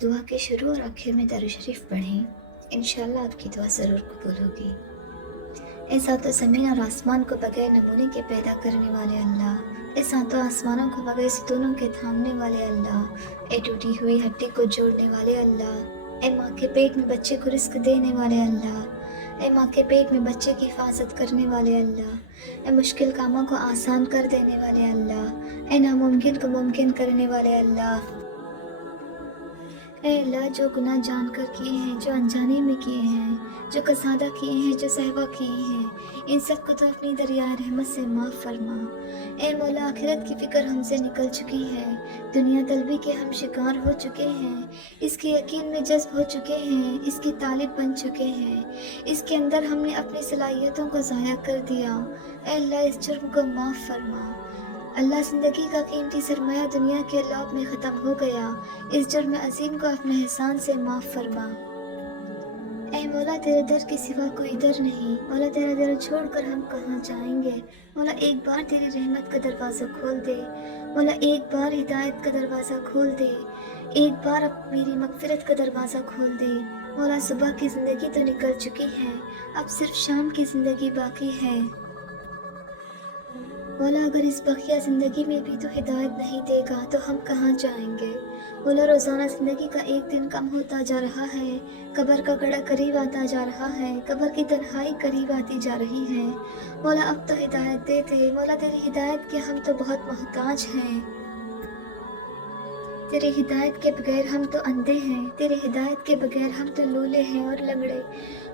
दुआ के शुरू और आखिर में दरूद शरीफ पढ़ें। इंशाअल्लाह आपकी दुआ ज़रूर कबूल होगी। ए सातों ज़मीन और आसमान को बगैर नमूने के पैदा करने वाले अल्लाह, ए सातों आसमानों को बगैर सतूनों के थामने वाले अल्लाह, ए टूटी हुई हड्डी को जोड़ने वाले अल्लाह, ए माँ के पेट में बच्चे को रिस्क देने वाले अल्लाह, ए माँ के पेट में बच्चे की हिफाजत करने वाले अल्लाह, ए मुश्किल कामों को आसान कर देने वाले अल्लाह, ए नामुमकिन को मुमकिन करने वाले अल्लाह। ऐ अल्लाह, जो गुनाह जानकर किए हैं, जो अनजाने में किए हैं, जो कसादा किए हैं, जो सहवा किए हैं, इन सब को तो अपनी दरिया रहमत से माफ़ फरमा। ऐ मौला, आखिरत की फ़िक्र हमसे निकल चुकी है, दुनिया तलबी के हम शिकार हो चुके हैं, इसके यकीन में जज्ब हो चुके हैं, इसकी तालिब बन चुके हैं, इसके अंदर हमने अपनी सलाहियतों को ज़ाया कर दिया। ऐ अल्लाह, इस जुर्म को माफ़ फरमा। अल्लाह, ज़िंदगी का कीमती सरमाया दुनिया के लौब में ख़त्म हो गया, इस जुर्म अज़ीम को अपने एहसान से माफ़ फरमा। ऐ मौला, तेरे दर के सिवा कोई दर नहीं, मौला तेरा दर छोड़कर हम कहाँ जाएंगे। मौला एक बार तेरी रहमत का दरवाज़ा खोल दे, मौला एक बार हिदायत का दरवाज़ा खोल दे, एक बार अब मेरी मग़फ़िरत का दरवाज़ा खोल दे। मौला, सुबह की ज़िंदगी तो निकल चुकी है, अब सिर्फ शाम की ज़िंदगी बाकी है। मौला, अगर इस बकिया ज़िंदगी में भी तो हिदायत नहीं देगा तो हम कहाँ जाएंगे। मौला, रोज़ाना ज़िंदगी का एक दिन कम होता जा रहा है, कब्र का गड़ा करीब आता जा रहा है, कब्र की तन्हाई करीब आती जा रही है। मौला, अब तो हिदायत दे दे। मौला, तेरी हिदायत के हम तो बहुत मोहताज हैं। तेरी हिदायत के बगैर हम तो अंधे हैं, तेरी हिदायत के बगैर हम तो लूले हैं और लंगड़े।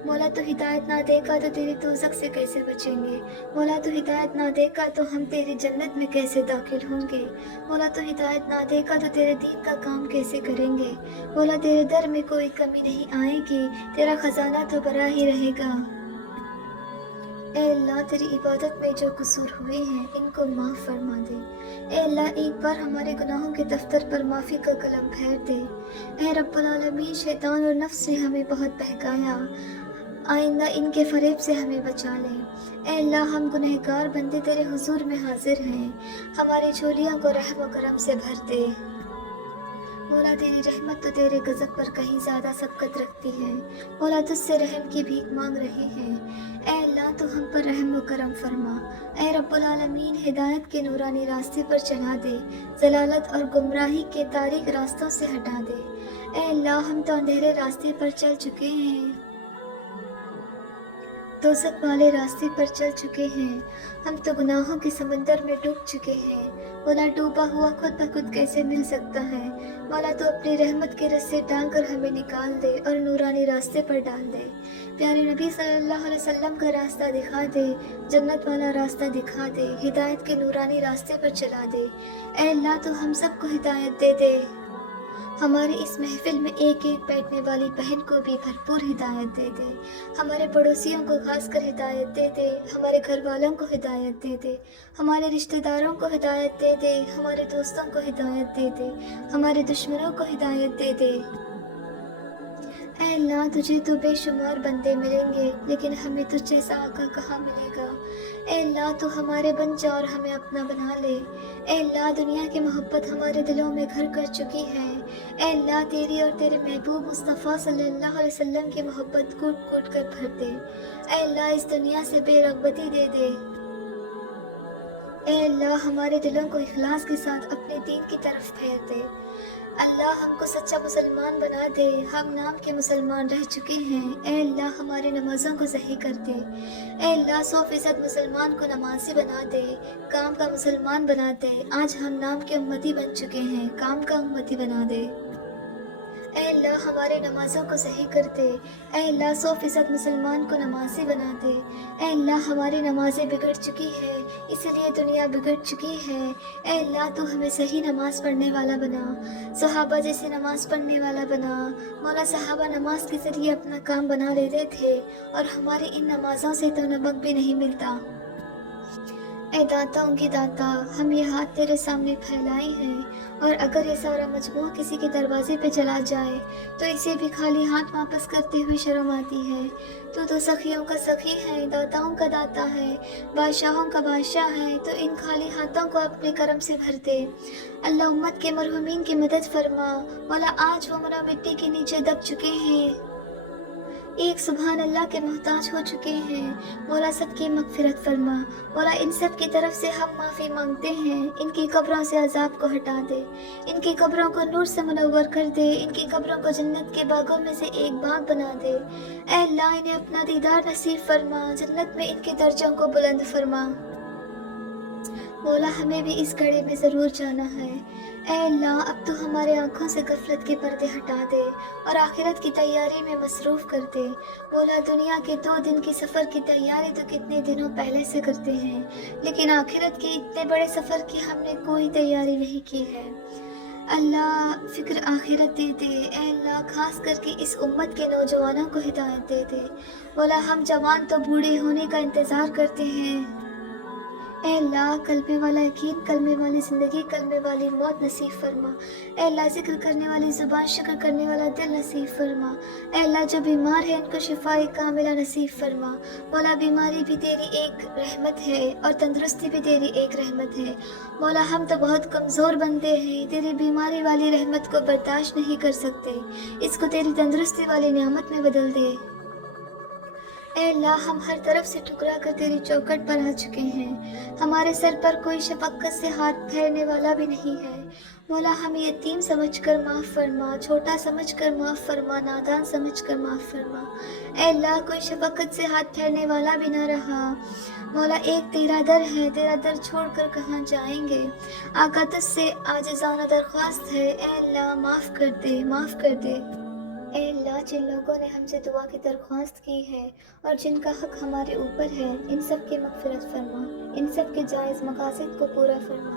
मौला, तो हिदायत ना देगा तो तेरी दोज़ख से कैसे बचेंगे। मौला, तो हिदायत ना देगा तो हम तेरी जन्नत में कैसे दाखिल होंगे। मौला, तो हिदायत ना देगा तो तेरे दीन का काम कैसे करेंगे। मौला, तेरे दर में कोई कमी नहीं आएगी, तेरा ख़जाना तो भरा ही रहेगा। ए अल्लाह, तेरी इबादत में जो कसूर हुए हैं इनको माफ़ फरमा दे। ए अल्लाह, एक बार हमारे गुनाहों के दफ्तर पर माफ़ी का कलम फेर दे। ए रब्बुल आलमीन, शैतान और नफ्स ने हमें बहुत बहकाया, आइंदा इनके फरेब से हमें बचा ले। ए अल्लाह, हम गुनहगार बंदे तेरे हुजूर में हाजिर हैं, हमारी झोलियों को रहम व करम से भर दे। मौला, तेरी रहमत तो तेरे गज़ब पर कहीं ज़्यादा सबकत रखती है। मौला, तुझसे रहम की भीख मांग रहे हैं। ऐ अल्लाह, तू हम पर रहम व करम फरमा। ऐ रब्बुल आलमीन, हिदायत के नूरानी रास्ते पर चला दे, ज़लालत और गुमराही के तारीक रास्तों से हटा दे। ऐ अल्लाह, हम तो अंधेरे रास्ते पर चल चुके हैं, दोज़ख वाले रास्ते पर चल चुके हैं, हम तो गुनाहों के समंदर में डूब चुके हैं। मौला, डूबा हुआ खुद ब खुद कैसे मिल सकता है। मौला, तो अपनी रहमत के रस्से टांग कर हमें निकाल दे और नूरानी रास्ते पर डाल दे। प्यारे नबी सल्लल्लाहु अलैहि वसल्लम का रास्ता दिखा दे, जन्नत वाला रास्ता दिखा दे, हिदायत के नूरानी रास्ते पर चला दे। ऐ अल्लाह, तो हम सबको हिदायत दे दे। हमारी इस महफिल में एक एक बैठने वाली बहन को भी भरपूर हिदायत दे दे। हमारे पड़ोसियों को खास कर हिदायत दे दे, हमारे घर वालों को हिदायत दे दे, हमारे रिश्तेदारों को हिदायत दे दे, हमारे दोस्तों को हिदायत दे दे, हमारे दुश्मनों को हिदायत दे दे। ऐ अल्लाह, तुझे तो बेशुमार बंदे मिलेंगे, लेकिन हमें तुझ जैसा आका कहाँ मिलेगा। ऐ अल्लाह, तू हमारे बन जा और हमें अपना बना ले। ऐ अल्लाह, दुनिया की मोहब्बत हमारे दिलों में घर कर चुकी है। ऐ अल्लाह, तेरी और तेरे महबूब मुस्तफ़ा सल्लल्लाहु अलैहि वसल्लम की मोहब्बत कूट कूट कर भर दे। ऐ अल्लाह, इस दुनिया से बेरग़बती दे दे। ऐ अल्लाह, हमारे दिलों को इखलास के साथ अपने दीन की तरफ फेर दे। अल्लाह, हमको सच्चा मुसलमान बना दे, हम नाम के मुसलमान रह चुके हैं। ऐ अल्लाह, हमारे नमाज़ों को सही कर दे। ऐ अल्लाह, 100% मुसलमान को नमाज़ी बना दे, काम का मुसलमान बना दे। आज हम नाम के उम्मती बन चुके हैं, काम का उम्मती बना दे। ऐ अल्लाह, हमारे नमाज़ों को सही कर दे। ऐ अल्लाह, 100% मुसलमान को नमाज़ी बना दे। ऐ अल्लाह, हमारी नमाज़ें बिगड़ चुकी है, इसीलिए दुनिया बिगड़ चुकी है। ऐ अल्लाह, तू हमें सही नमाज़ पढ़ने वाला बना, सहाबा जैसे नमाज़ पढ़ने वाला बना। मौला, सहाबा नमाज के ज़रिए अपना काम बना लेते थे और हमारी इन नमाज़ों से तो नमक भी नहीं मिलता। اے داتاؤں کے داتا، ہم یہ ہاتھ تیرے سامنے پھیلائے ہیں، اور اگر یہ سارا مجموعہ کسی کے دروازے پہ چلا جائے تو اسے بھی خالی ہاتھ واپس کرتے ہوئے شرم آتی ہے۔ تو سخیوں کا سخی ہے، داتاؤں کا داتا ہے، بادشاہوں کا بادشاہ ہے، تو ان خالی ہاتھوں کو اپنے کرم سے بھر دے۔ اللہ امت کے مرحومین کی مدد فرما۔ مولا آج وہ منا مٹی کے نیچے دب چکے ہیں، ایک سبحان اللہ کے محتاج ہو چکے ہیں۔ مولا سب کی مغفرت فرما۔ مولا ان سب کی طرف سے ہم معافی مانگتے ہیں، ان کی قبروں سے عذاب کو ہٹا دے، ان کی قبروں کو نور سے منور کر دے، ان کی قبروں کو جنت کے باغوں میں سے ایک باغ بنا دے۔ اے اللہ انہیں اپنا دیدار نصیب فرما، جنت میں ان کے درجوں کو بلند فرما۔ مولا ہمیں بھی اس گھڑے میں ضرور جانا ہے۔ اے اللہ اب تو ہمارے آنکھوں سے غفلت کے پردے ہٹا دے اور آخرت کی تیاری میں مصروف کر دے۔ مولا دنیا کے 2 دن کی سفر کی تیاری تو کتنے دنوں پہلے سے کرتے ہیں، لیکن آخرت کے اتنے بڑے سفر کی ہم نے کوئی تیاری نہیں کی ہے۔ اللہ فکر آخرت دے دے۔ اے اللہ خاص کر کے اس امت کے نوجوانوں کو ہدایت دے دے۔ مولا ہم جوان تو بوڑھے ہونے کا انتظار کرتے ہیں، اے اللہ کلمے والا یقین، کلمے والی زندگی، کلمے والی موت نصیب فرما۔ اے اللہ ذکر کرنے والی زبان، شکر کرنے والا دل نصیب فرما۔ اے اللہ جو بیمار ہے ان کو شفاء کاملہ نصیب فرما۔ مولا بیماری بھی تیری ایک رحمت ہے اور تندرستی بھی تیری ایک رحمت ہے۔ مولا ہم تو بہت کمزور بندے ہیں، تیری بیماری والی رحمت کو برداشت نہیں کر سکتے، اس کو تیری تندرستی والی نعمت میں بدل دے۔ اے اللہ ہم ہر طرف سے ٹھکرا کر تیری چوکھٹ پر آ چکے ہیں، ہمارے سر پر کوئی شفقت سے ہاتھ پھیرنے والا بھی نہیں ہے۔ مولا ہمیں یتیم سمجھ کر معاف فرما، چھوٹا سمجھ کر معاف فرما، نادان سمجھ کر معاف فرما۔ اے اللہ کوئی شفقت سے ہاتھ پھیرنے والا بھی نہ رہا۔ مولا ایک تیرا در ہے، تیرا در چھوڑ کر کہاں جائیں گے؟ آقا تجھ سے عاجزانہ درخواست ہے، اے اللہ معاف کر دے، معاف کر دے۔ اے اللہ جن لوگوں نے ہم سے دعا کی درخواست کی ہے اور جن کا حق ہمارے اوپر ہے، ان سب کی مغفرت فرما، ان سب کے جائز مقاصد کو پورا فرما۔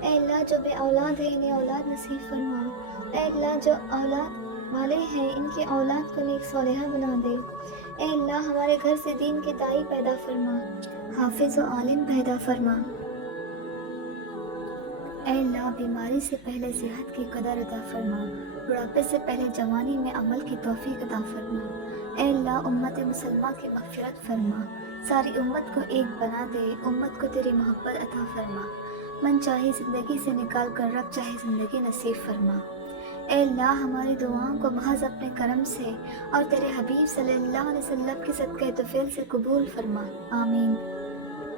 اے اللہ جو بے اولاد ہے انہیں اولاد نصیب فرما۔ اے اللہ جو اولاد والے ہیں ان کی اولاد کو نیک صالحہ بنا دے۔ اے اللہ ہمارے گھر سے دین کے داعی پیدا فرما، حافظ و عالم پیدا فرما۔ اے اللہ بیماری سے پہلے صحت کی قدر عطا فرما، بڑھاپے سے پہلے جوانی میں عمل کی توفیق عطا فرما۔ اے اللہ امت مسلمہ کی مغفرت فرما، ساری امت کو ایک بنا دے، امت کو تیری محبت عطا فرما، من چاہے زندگی سے نکال کر رب چاہے زندگی نصیب فرما۔ اے اللہ ہماری دعاؤں کو محض اپنے کرم سے اور تیرے حبیب صلی اللہ علیہ وسلم کے صدقہ طفیل سے قبول فرما، آمین۔